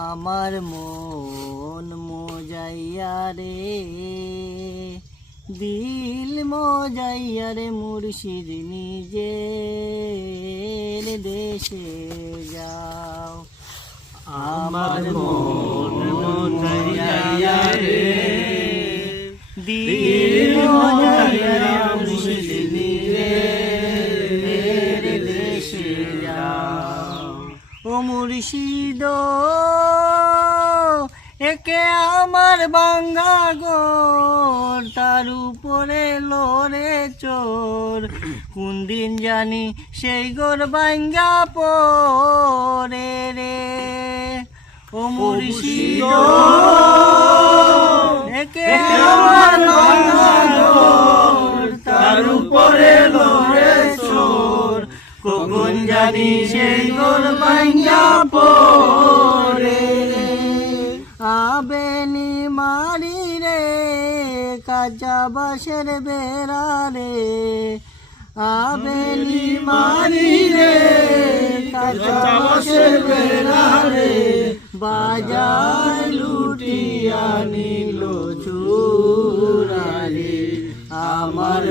আমার মন মোজাইয়া রে, দিল মোজাইয়া রে, মুর্শিদ নিজের দেশে যাও। আমার মন মোজাইয়া রে, দিল মোজাইয়া রে, মুর্শিদ নিজের দেশে যাও। ও মুর্শিদ একে আমার বাঙ্গা গোর, তার উপরে লড়ে চোর, কোন দিন জানি সেই গোর বাঙ্গা পরে রে। ও মুর্শিদ একে আমার বাঙ্গা গোর, তার উপরে লড়ে চোর, কখন জানি সেই গোর বাঙ্গা পরে রে। আবেনি মারি রে, কাঁচা বাঁশের বেড়া রে, আবেনি মারি রে, কাঁচা বাঁশের বেড়া রে, বাজার লুটিয়া নিল চুরা রে। আমার